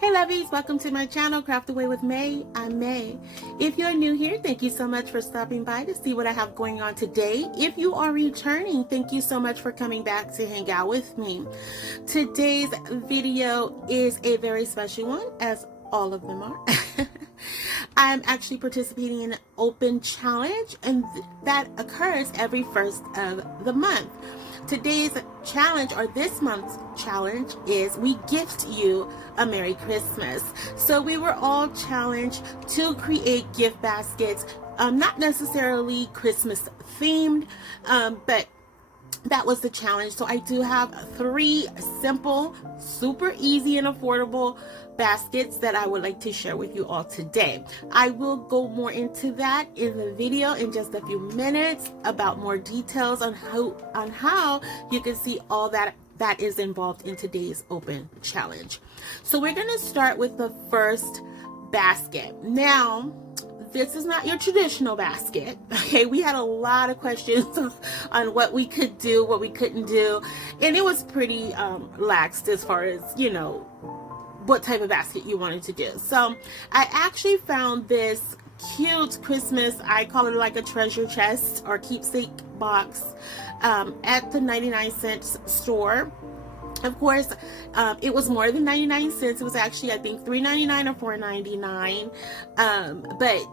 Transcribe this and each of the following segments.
Hey lovies, welcome to my channel, Craft Away with May. I'm May. If you're new here, thank you so much for stopping by to see what I have going on today. If you are returning, thank you so much for coming back to hang out with me. Today's video is a very special one, as all of them are. I'm actually participating in an open challenge, and that occurs every first of the month. Today's challenge, or this month's challenge, is we gift you a Merry Christmas. So we were all challenged to create gift baskets, not necessarily Christmas themed, but that was the challenge. So I do have 3 simple, super easy and affordable baskets that I would like to share with you all today. I will go more into that in the video in just a few minutes about more details on how you can see all that is involved in today's open challenge. So we're going to start with the first basket. Now, this is not your traditional basket. Okay, we had a lot of questions on what we could do, what we couldn't do, and it was pretty laxed as far as, you know, what type of basket you wanted to do. So I actually found this cute Christmas, I call it like a treasure chest or keepsake box, at the 99-cent store. Of course, it was more than 99 cents. It was actually, I think, $3.99 or $4.99. But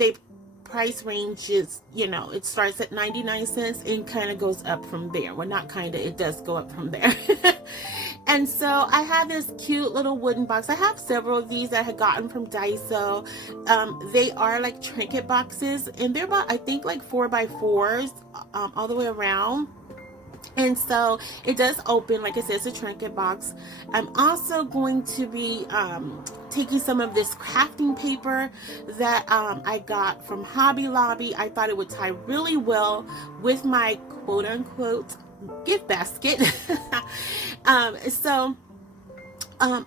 they price range is, you know, it starts at 99 cents and kind of goes up from there. Well, not kind of, it does go up from there. And so I have this cute little wooden box. I have several of these that I had gotten from Daiso. They are like trinket boxes, and they're about, I think, like 4x4s all the way around. And so it does open, like I said, it's a trinket box. I'm also going to be taking some of this crafting paper that I got from Hobby Lobby. I thought it would tie really well with my quote-unquote gift basket. All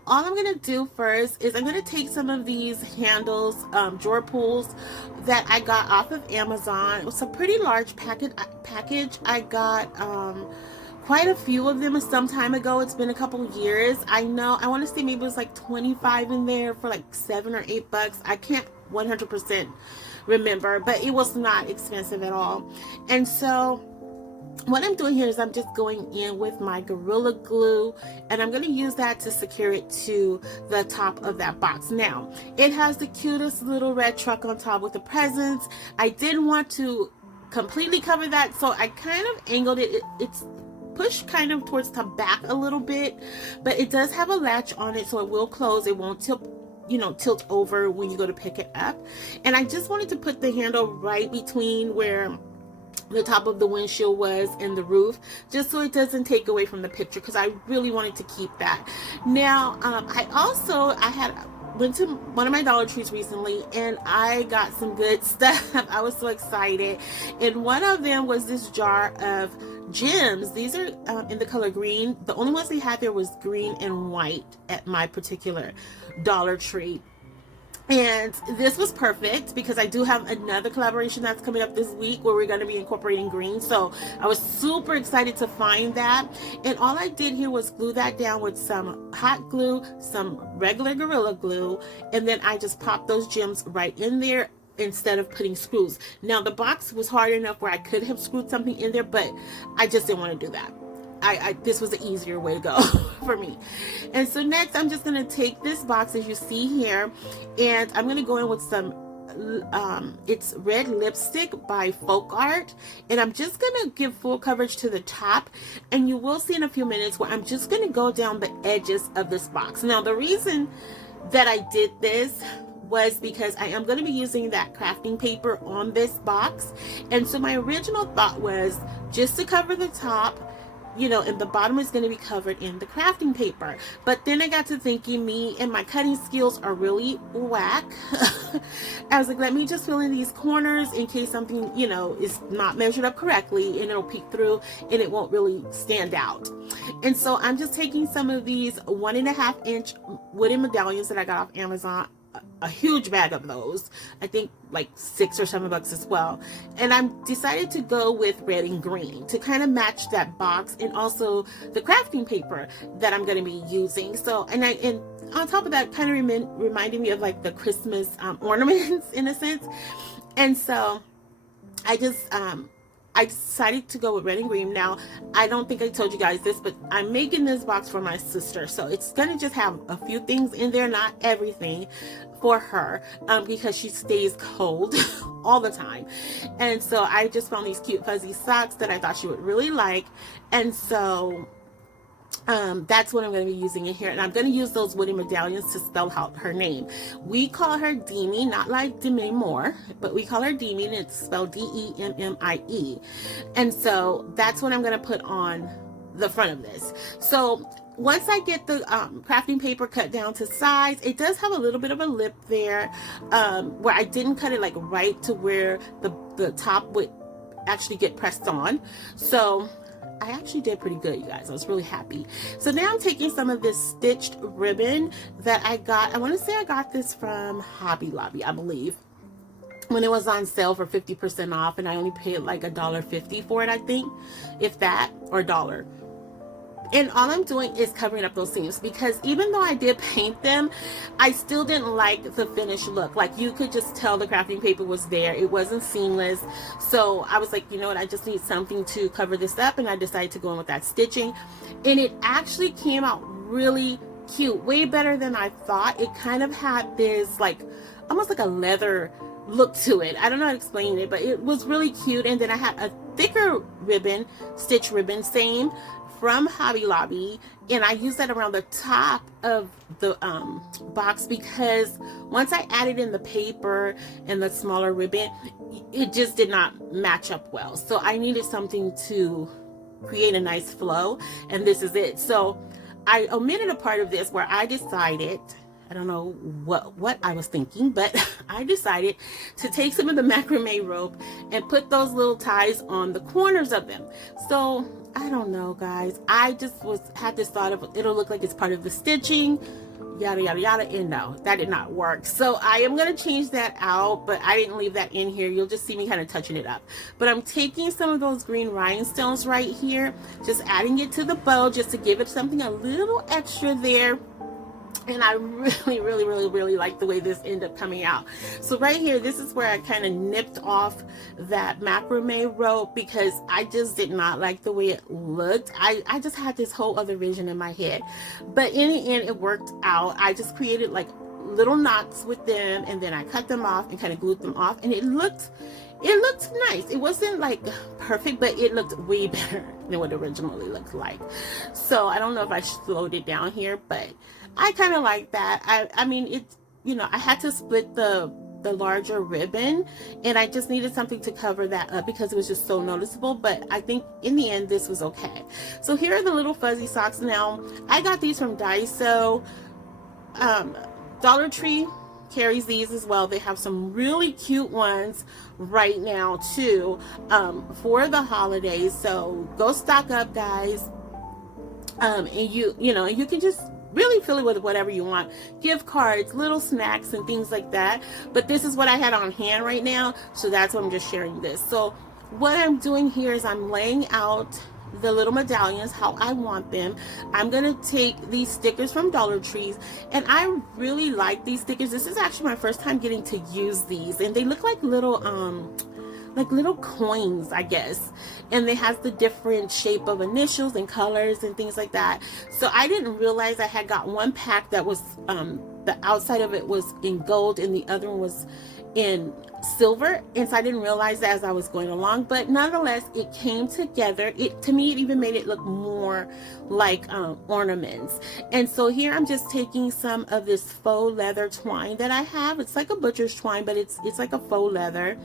I'm going to do first is I'm going to take some of these handles, drawer pulls that I got off of Amazon. It was a pretty large package. I got quite a few of them some time ago. It's been a couple years. I know, I want to say maybe it was like 25 in there for like $7 or $8. I can't 100% remember, but it was not expensive at all. And so what I'm doing here is I'm just going in with my Gorilla Glue, and I'm going to use that to secure it to the top of that box. Now, it has the cutest little red truck on top with the presents. I didn't want to completely cover that, so I kind of angled it. It's pushed kind of towards the back a little bit, but it does have a latch on it, so it will close. It won't tilt over when you go to pick it up. And I just wanted to put the handle right between where the top of the windshield was and the roof, just so it doesn't take away from the picture, because I really wanted to keep that. Now, I went to one of my Dollar Trees recently, and I got some good stuff. I was so excited, and one of them was this jar of gems. These are in the color green. The only ones they had there was green and white at my particular Dollar Tree. And this was perfect because I do have another collaboration that's coming up this week where we're going to be incorporating green. So I was super excited to find that. And all I did here was glue that down with some hot glue, some regular Gorilla Glue, and then I just popped those gems right in there instead of putting screws. Now, the box was hard enough where I could have screwed something in there, but I just didn't want to do that. This was the easier way to go for me. And so next, I'm just going to take this box, as you see here, and I'm going to go in with some it's red lipstick by Folk Art, and I'm just going to give full coverage to the top, and you will see in a few minutes where I'm just going to go down the edges of this box. Now, the reason that I did this was because I am going to be using that crafting paper on this box, and so my original thought was just to cover the top, you know, and the bottom is going to be covered in the crafting paper. But then I got to thinking, me and my cutting skills are really whack. I was like, let me just fill in these corners in case something, you know, is not measured up correctly, and it'll peek through and it won't really stand out. And so I'm just taking some of these 1.5-inch wooden medallions that I got off Amazon. A huge bag of those, I think like $6 or $7 as well, and I'm decided to go with red and green to kind of match that box and also the crafting paper that I'm going to be using. So and on top of that, kind of reminded me of like the Christmas ornaments in a sense. And so I just I decided to go with red and green. Now, I don't think I told you guys this, but I'm making this box for my sister. So it's going to just have a few things in there, not everything, for her, because she stays cold all the time. And so I just found these cute fuzzy socks that I thought she would really like. And so that's what I'm going to be using in here. And I'm going to use those wooden medallions to spell out her name. We call her Demi, not like Demi Moore, but we call her Demi, and it's spelled D-E-M-M-I-E. And so that's what I'm going to put on the front of this. So once I get the crafting paper cut down to size, it does have a little bit of a lip there, where I didn't cut it like right to where the top would actually get pressed on. So I actually did pretty good, you guys. I was really happy. So now I'm taking some of this stitched ribbon that I got. I want to say I got this from Hobby Lobby, I believe, when it was on sale for 50% off, and I only paid like $1.50 for it, I think, if that, or $1. And all I'm doing is covering up those seams, because even though I did paint them, I still didn't like the finished look. Like, you could just tell the crafting paper was there. It wasn't seamless. So I was like, you know what, I just need something to cover this up, and I decided to go in with that stitching. And it actually came out really cute, way better than I thought. It kind of had this like almost like a leather look to it. I don't know how to explain it, but it was really cute. And then I had a thicker ribbon, stitch ribbon, same, from Hobby Lobby, and I used that around the top of the box, because once I added in the paper and the smaller ribbon, it just did not match up well. So I needed something to create a nice flow, and this is it. So I omitted a part of this where I decided, I don't know what I was thinking, but I decided to take some of the macrame rope and put those little ties on the corners of them. So I don't know, guys. I just had this thought of it'll look like it's part of the stitching, yada yada yada, and no, that did not work. So I am going to change that out, but I didn't leave that in here. You'll just see me kind of touching it up. But I'm taking some of those green rhinestones right here, just adding it to the bow just to give it something a little extra there. And I really like the way this ended up coming out. So right here, this is where I kind of nipped off that macrame rope, because I just did not like the way it looked. I just had this whole other vision in my head. But in the end, it worked out. I just created like little knots with them, and then I cut them off and kind of glued them off. And it looked nice. It wasn't like perfect, but it looked way better than what it originally looked like. So I don't know if I slowed it down here, but I kind of like that. I mean, it's, you know, I had to split the larger ribbon, and I just needed something to cover that up because it was just so noticeable. But I think in the end, this was okay. So here are the little fuzzy socks. Now, I got these from Daiso. Dollar Tree carries these as well. They have some really cute ones right now too, for the holidays. So go stock up, guys. And you know, you can just really fill it with whatever you want, gift cards, little snacks and things like that. But this is what I had on hand right now, so that's why I'm just sharing this. So what I'm doing here is I'm laying out the little medallions how I want them. I'm gonna take these stickers from Dollar Trees, and I really like these stickers. This is actually my first time getting to use these, and they look like little coins, I guess, and they have the different shape of initials and colors and things like that. So I didn't realize I had got one pack that was the outside of it was in gold and the other one was in silver, and so I didn't realize that as I was going along. But nonetheless, it came together. To me, it even made it look more like ornaments. And so here I'm just taking some of this faux leather twine that I have. It's like a butcher's twine, but it's like a faux leather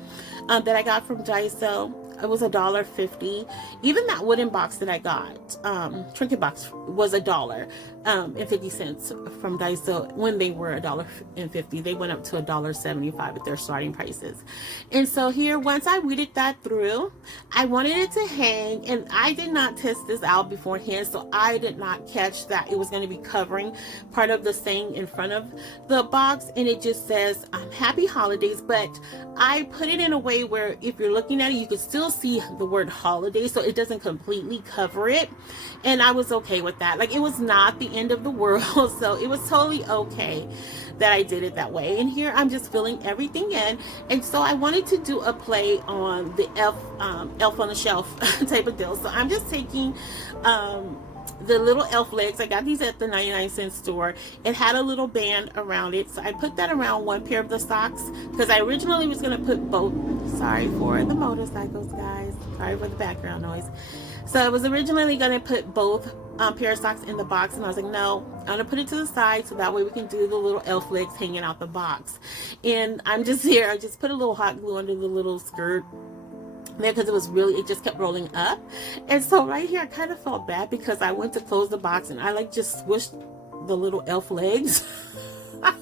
that I got from Daiso. It was $1.50. Even that wooden box that I got, trinket box, was $1.50 from Daiso when they were $1.50. They went up to $1.75 at their starting prices. And so here, once I weeded that through, I wanted it to hang, and I did not test this out beforehand, so I did not catch that it was going to be covering part of the saying in front of the box, and it just says Happy Holidays. But I put it in a way where if you're looking at it, you can still see the word holiday, so it doesn't completely cover it, and I was okay with that. Like, it was not the the end of the world. So it was totally okay that I did it that way. And here I'm just filling everything in. And so I wanted to do a play on the elf on the shelf type of deal. So I'm just taking the little elf legs. I got these at the 99-cent store. It had a little band around it, so I put that around one pair of the socks, because I originally was going to put both. Sorry for the motorcycles, guys. Sorry for the background noise. So I was originally going to put both pair of socks in the box, and I was like, no, I'm going to put it to the side so that way we can do the little elf legs hanging out the box. And I'm just here, I just put a little hot glue under the little skirt there, because it just kept rolling up. And so right here I kind of felt bad, because I went to close the box and I like just swished the little elf legs and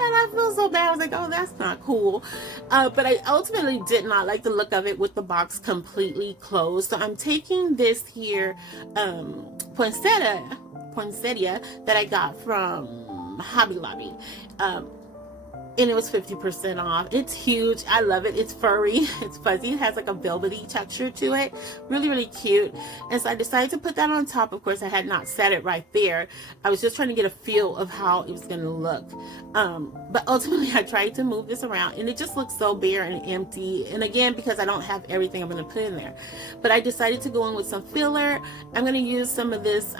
I feel so bad. I was like, oh, that's not cool. But I ultimately did not like the look of it with the box completely closed. So I'm taking this here poinsettia that I got from Hobby Lobby, and it was 50% off. It's huge. I love it. It's furry. It's fuzzy. It has like a velvety texture to it. Really, really cute. And so I decided to put that on top. Of course, I had not set it right there. I was just trying to get a feel of how it was going to look. But ultimately, I tried to move this around, and it just looks so bare and empty. And again, because I don't have everything I'm going to put in there. But I decided to go in with some filler. I'm going to use some of this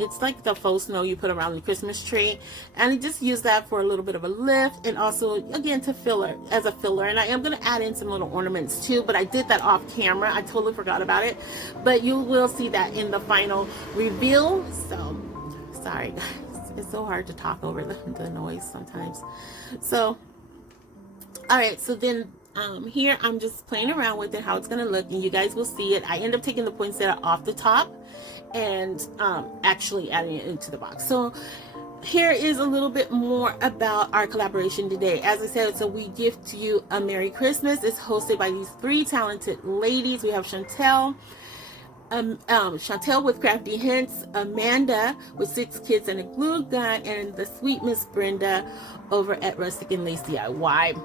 it's like the faux snow you put around the Christmas tree, and I just use that for a little bit of a lift, and also again to filler as a filler. And I am going to add in some little ornaments too, but I did that off camera. I totally forgot about it, but you will see that in the final reveal. So sorry guys, it's so hard to talk over the noise sometimes. So all right, so then here I'm just playing around with it, how it's going to look, and you guys will see it. I end up taking the poinsettia off the top and actually adding it into the box. So here is a little bit more about our collaboration today. As I said, so we gift you a Merry Christmas. It's hosted by these three talented ladies. We have Chantel with Crafty Hints, Amanda with 6 Kids and a Glue Gun, and the sweet Miss Brenda over at Rustic and Lace DIY.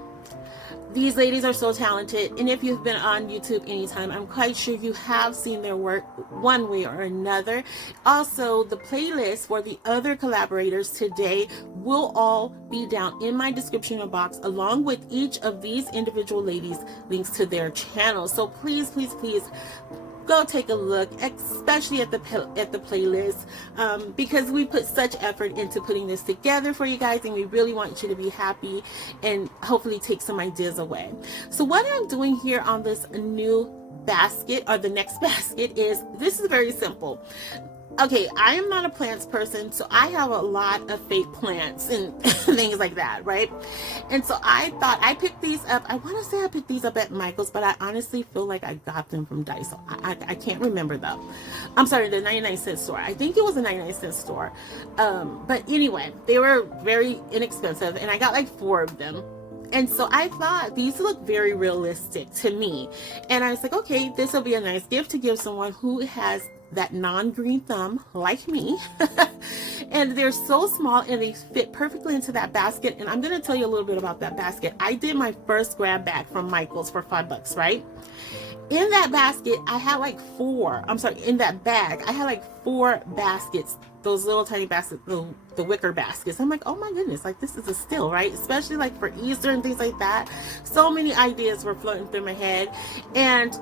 These ladies are so talented, and if you've been on YouTube anytime, I'm quite sure you have seen their work one way or another. Also, the playlist for the other collaborators today will all be down in my description box, along with each of these individual ladies' links to their channels. So please, please, please go take a look, especially at the playlist, because we put such effort into putting this together for you guys, and we really want you to be happy and hopefully take some ideas away. So what I'm doing here on this new basket, or the next basket, is this is very simple. Okay, I am not a plants person, so I have a lot of fake plants and things like that, right? And so I thought I picked these up. I want to say I picked these up at Michael's, but I honestly feel like I got them from Daiso. I can't remember though. I'm sorry, the 99-cent store. I think it was a 99-cent store. But anyway, they were very inexpensive, and I got like 4 of them. And so I thought these look very realistic to me. And I was like, okay, this will be a nice gift to give someone who has that non-green thumb like me. And they're so small, and they fit perfectly into that basket. And I'm going to tell you a little bit about that basket. I did my first grab bag from Michael's for $5, right? In that basket, I had like 4, in that bag, I had like 4 baskets, those little tiny baskets, the wicker baskets. I'm like, oh my goodness, like this is a steal, right? Especially like for Easter and things like that. So many ideas were floating through my head. And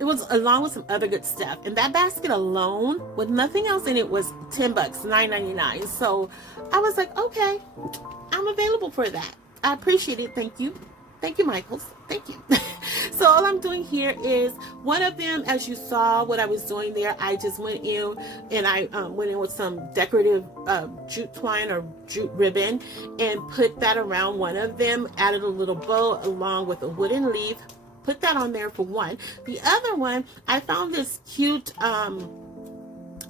it was along with some other good stuff. And that basket alone, with nothing else in it, was $10, $9.99. So I was like, okay, I'm available for that. I appreciate it. Thank you. Thank you, Michaels. Thank you. So all I'm doing here is, one of them, as you saw what I was doing there, I just went in and I went in with some decorative jute twine or jute ribbon and put that around one of them, added a little bow along with a wooden leaf, put that on there for one. The other one, I found this cute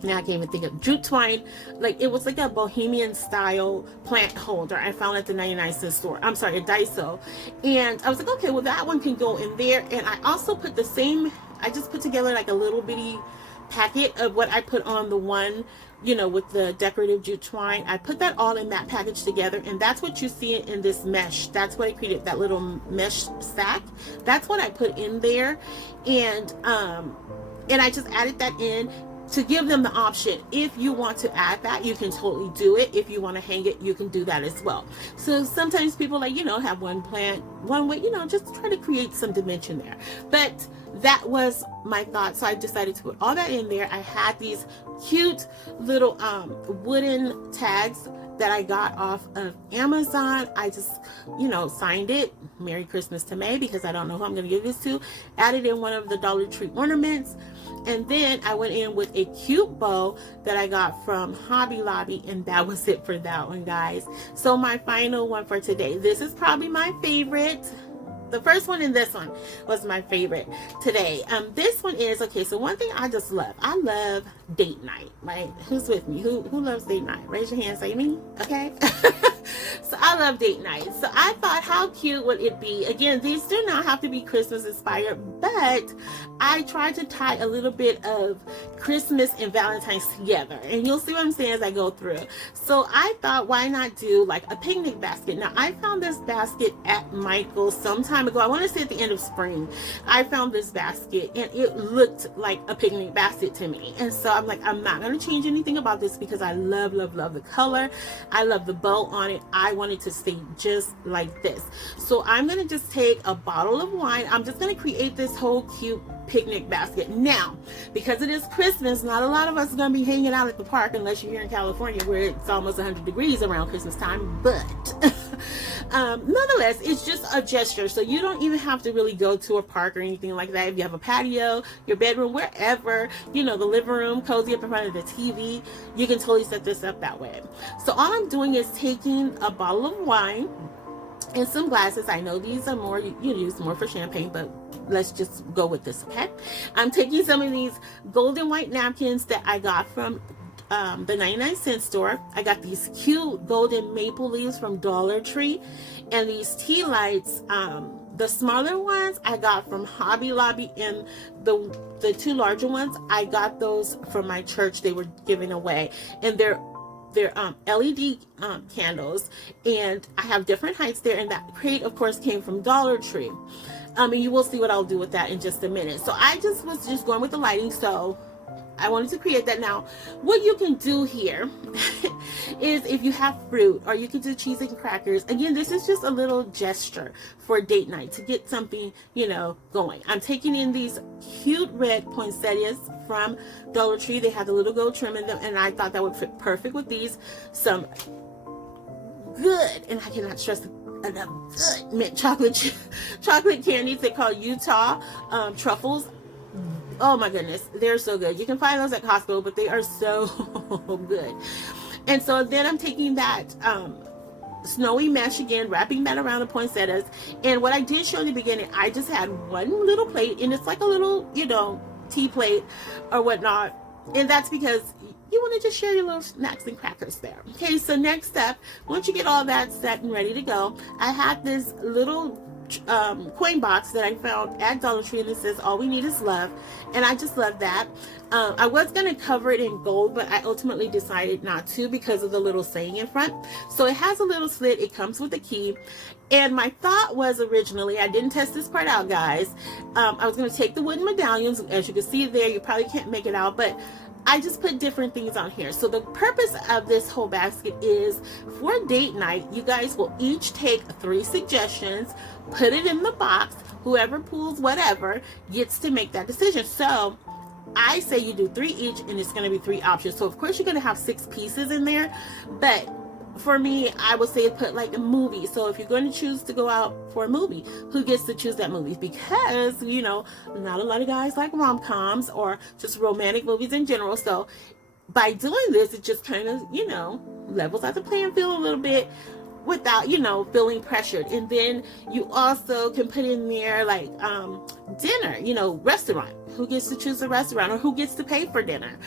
now I can't even think of jute twine, like it was like a bohemian style plant holder I found at the 99-cent store, at Daiso. And I was like, okay, well that one can go in there. And I also put the same, I just put together like a little bitty packet of what I put on the one, with the decorative jute twine. I put that all in that package together, and that's what you see in this mesh. That's what I created, that little mesh sack. That's what I put in there. And I just added that in. to give them the option. If you want to add that, you can totally do it. If you want to hang it, you can do that as well. So sometimes people, like, have one plant one way, just try to create some dimension there. But that was my thought, so I decided to put all that in there. I had these cute little wooden tags that I got off of Amazon. I just, signed it, Merry Christmas to May, because I don't know who I'm going to give this to. Added in one of the Dollar Tree ornaments. And then I went in with a cute bow that I got from Hobby Lobby, and that was it for that one, guys. So my final one for today, this is probably my favorite. The first one and this one was my favorite today. This one is, okay, so one thing I just love. I love date night. Like, who's with me? Who loves date night? Raise your hand, say me, okay? So I love date night. So I thought, how cute would it be? Again, these do not have to be Christmas inspired, but I tried to tie a little bit of Christmas and Valentine's together. And you'll see what I'm saying as I go through. So I thought, why not do like a picnic basket? Now, I found this basket at Michael's some time ago. I want to say at the end of spring. I found this basket and it looked like a picnic basket to me. And so I'm like, I'm not going to change anything about this because I love, love, love the color. I love the bow on it. I want it to stay just like this. So I'm going to just take a bottle of wine. I'm just going to create this whole cute picnic basket. Now, because it is Christmas, not a lot of us are going to be hanging out at the park unless you're here in California where it's almost 100 degrees around Christmas time, but nonetheless, it's just a gesture. So you don't even have to really go to a park or anything like that. If you have a patio, your bedroom, wherever, the living room, cozy up in front of the TV, you can totally set this up that way. So all I'm doing is taking a bottle of wine and some glasses. I know these are more, you use more for champagne, but let's just go with this, okay? I'm taking some of these golden white napkins that I got from the 99-cent store. I got these cute golden maple leaves from Dollar Tree, and these tea lights, the smaller ones I got from Hobby Lobby, and the two larger ones I got those from my church. They were giving away, and they're LED candles, and I have different heights there, and that crate of course came from Dollar Tree. And you will see what I'll do with that in just a minute. So I was just going with the lighting, so I wanted to create that. Now, what you can do here is if you have fruit, or you can do cheese and crackers. Again, this is just a little gesture for date night to get something, going. I'm taking in these cute red poinsettias from Dollar Tree. They have the little gold trim in them, and I thought that would fit perfect with these. Some good, and I cannot stress enough, good mint chocolate candies. They call Utah truffles. Oh my goodness, they're so good. You can find those at Costco, but they are so good. And so then I'm taking that snowy mesh again, wrapping that around the poinsettias. And what I did show in the beginning, I just had one little plate, and it's like a little, tea plate or whatnot. And that's because you want to just share your little snacks and crackers there. Okay, so next up, once you get all that set and ready to go, I had this little coin box that I found at Dollar Tree, and it says all we need is love, and I just love that. I was going to cover it in gold, but I ultimately decided not to because of the little saying in front. So it has a little slit, it comes with a key, and my thought was originally, I didn't test this part out, guys, I was going to take the wooden medallions. As you can see there, you probably can't make it out, but I just put different things on here. So the purpose of this whole basket is for date night. You guys will each take 3 suggestions, put it in the box. Whoever pulls whatever gets to make that decision. So I say you do 3 each, and it's going to be 3 options. So of course you're going to have 6 pieces in there, but for me, I would say put like a movie. So if you're going to choose to go out for a movie, who gets to choose that movie? Because, not a lot of guys like rom-coms or just romantic movies in general. So by doing this, it just kind of, levels out the playing field a little bit without, feeling pressured. And then you also can put in there like dinner, restaurant. Who gets to choose a restaurant, or who gets to pay for dinner?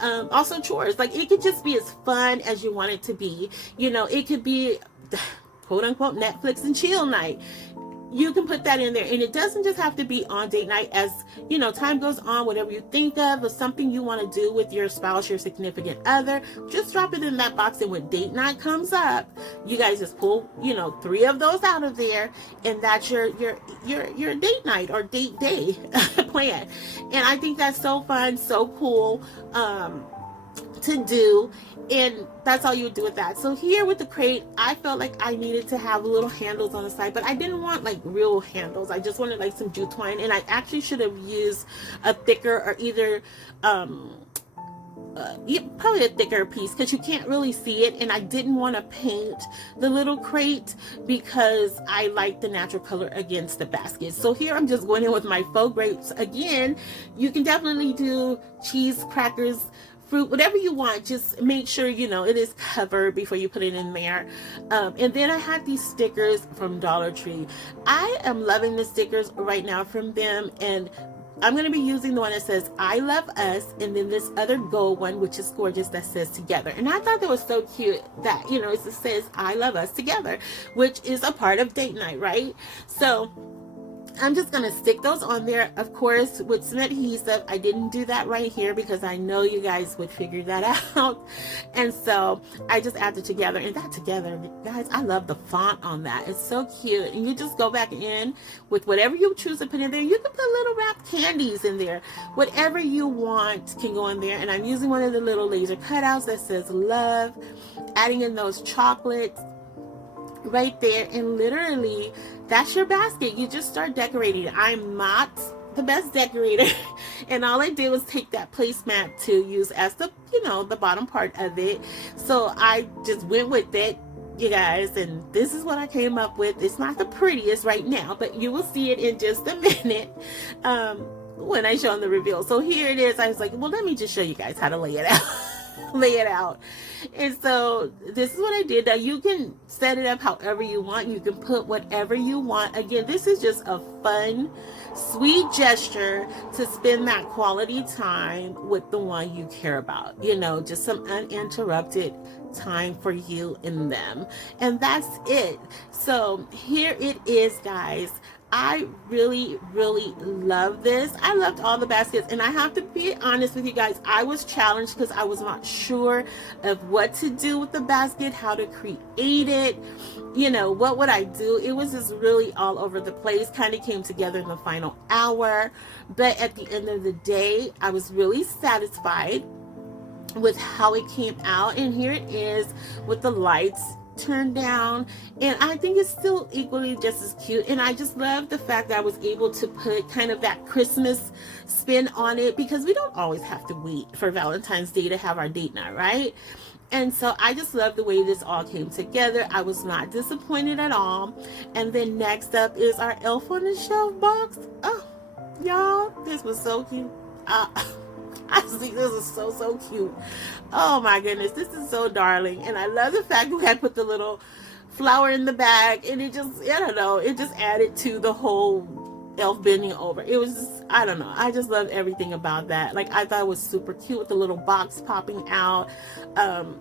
Also chores. Like, it could just be as fun as you want it to be. It could be quote unquote Netflix and chill night. you can put that in there. And it doesn't just have to be on date night. As you know, time goes on, whatever you think of or something you want to do with your spouse, your significant other, just drop it in that box. And when date night comes up, you guys just pull, you know, 3 of those out of there, and that's your date night or date day plan. And I think that's so fun, so cool to do. And that's all you would do with that. So here with the crate, I felt like I needed to have little handles on the side, but I didn't want like real handles. I just wanted like some jute twine, and I actually should have used a thicker or either probably a thicker piece, because you can't really see it. And I didn't want to paint the little crate because I like the natural color against the basket. So here I'm just going in with my faux grapes. Again, you can definitely do cheese, crackers, fruit, whatever you want. Just make sure, you know, it is covered before you put it in there. And then I had these stickers from Dollar Tree. I am loving the stickers right now from them, and I'm going to be using the one that says I love us, and then this other gold one, which is gorgeous, that says together. And I thought that was so cute that, you know, it says I love us together, which is a part of date night, right? So I'm just going to stick those on there, of course, with some adhesive. I didn't do that right here because I know you guys would figure that out. And so I just added together, and that together, guys, I love the font on that. It's so cute. And you just go back in with whatever you choose to put in there. You can put little wrapped candies in there. Whatever you want can go in there. And I'm using one of the little laser cutouts that says love, adding in those chocolates right there, and literally that's your basket. You just start decorating. I'm not the best decorator, and all I did was take that placemat to use as the, you know, the bottom part of it. So I just went with it, you guys, and this is what I came up with. It's not the prettiest right now, but you will see it in just a minute when I show them the reveal. So here it is. I was like, well, let me just show you guys how to lay it out. Lay it out. And so this is what I did. Now you can set it up however you want. You can put whatever you want. Again, this is just a fun, sweet gesture to spend that quality time with the one you care about. You know, just some uninterrupted time for you and them. And that's it. So here it is, guys. I really, really love this. I loved all the baskets, and I have to be honest with you guys, I was challenged because I was not sure of what to do with the basket, how to create it, you know, what would I do? It was just really all over the place, kind of came together in the final hour, but at the end of the day, I was really satisfied with how it came out. And here it is with the lights turned down, and I think it's still equally just as cute. And I just love the fact that I was able to put kind of that Christmas spin on it, because we don't always have to wait for Valentine's Day to have our date night, right? And so I just love the way this all came together. I was not disappointed at all. And then next up is our Elf on the Shelf box. Oh, y'all, this was so cute. I think this is so cute. Oh my goodness, this is so darling. And I love the fact that we had put the little flower in the bag, and it just, I don't know, it just added to the whole elf bending over. It was just, I don't know, I just loved everything about that. Like, I thought it was super cute with the little box popping out,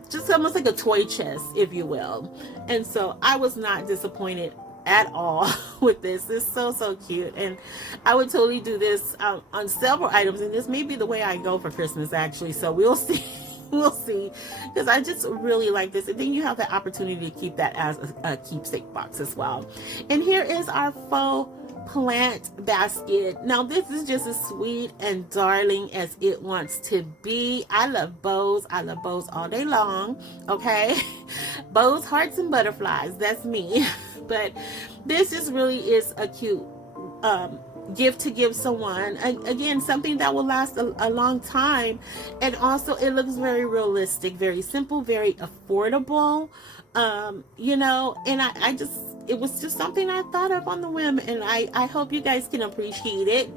just almost like a toy chest, if you will. And so I was not disappointed at all with this. It's so cute, and I would totally do this on several items, and this may be the way I go for Christmas, actually. So we'll see. We'll see, because I just really like this. And then you have the opportunity to keep that as a keepsake box as well. And here is our faux plant basket. Now this is just as sweet and darling as it wants to be. I love bows. I love bows all day long, okay? Bows, hearts, and butterflies. That's me. But this just really is a cute gift to give someone. Again, something that will last a long time. And also it looks very realistic, very simple, very affordable. You know, and I just, it was just something I thought of on the whim, and I hope you guys can appreciate it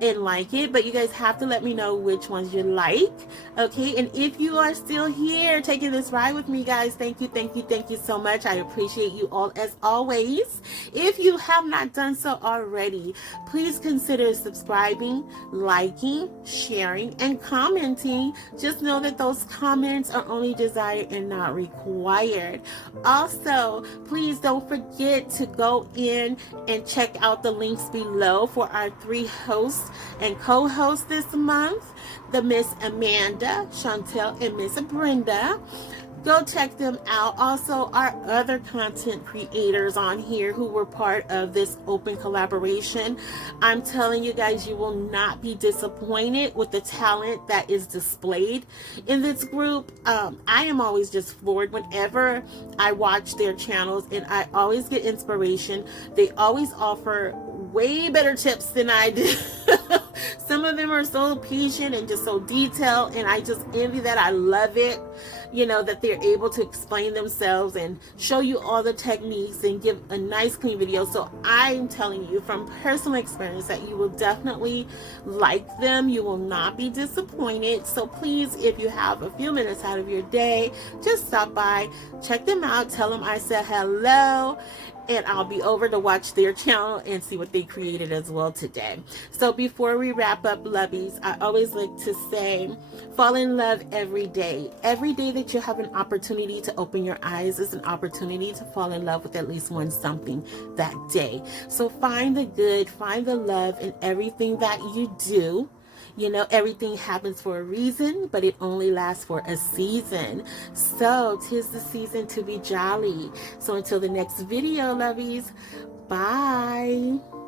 and like it. But you guys have to let me know which ones you like, okay? And if you are still here taking this ride with me, guys, thank you so much. I appreciate you all as always. If you have not done so already, please consider subscribing, liking, sharing, and commenting. Just know that those comments are only desired and not required. Also, please don't forget to go in and check out the links below for our 3 hosts and co-hosts this month, the Miss Amanda, Chantel, and Miss Brenda. Go check them out. Also, our other content creators on here who were part of this open collaboration. I'm telling you guys, you will not be disappointed with the talent that is displayed in this group. I am always just floored whenever I watch their channels, and I always get inspiration. They always offer way better tips than I do. Some of them are so patient and just so detailed, and I just envy that. I love it, you know, that they're able to explain themselves and show you all the techniques and give a nice clean video. So I'm telling you from personal experience that you will definitely like them. You will not be disappointed. So please, if you have a few minutes out of your day, just stop by, check them out, tell them I said hello, and I'll be over to watch their channel and see what they created as well today. So before we wrap up, lovies, I always like to say, fall in love every day. Every day that you have an opportunity to open your eyes is an opportunity to fall in love with at least one something that day. So find the good, find the love in everything that you do. You know, everything happens for a reason, but it only lasts for a season. So 'tis the season to be jolly. So until the next video, lovies, bye.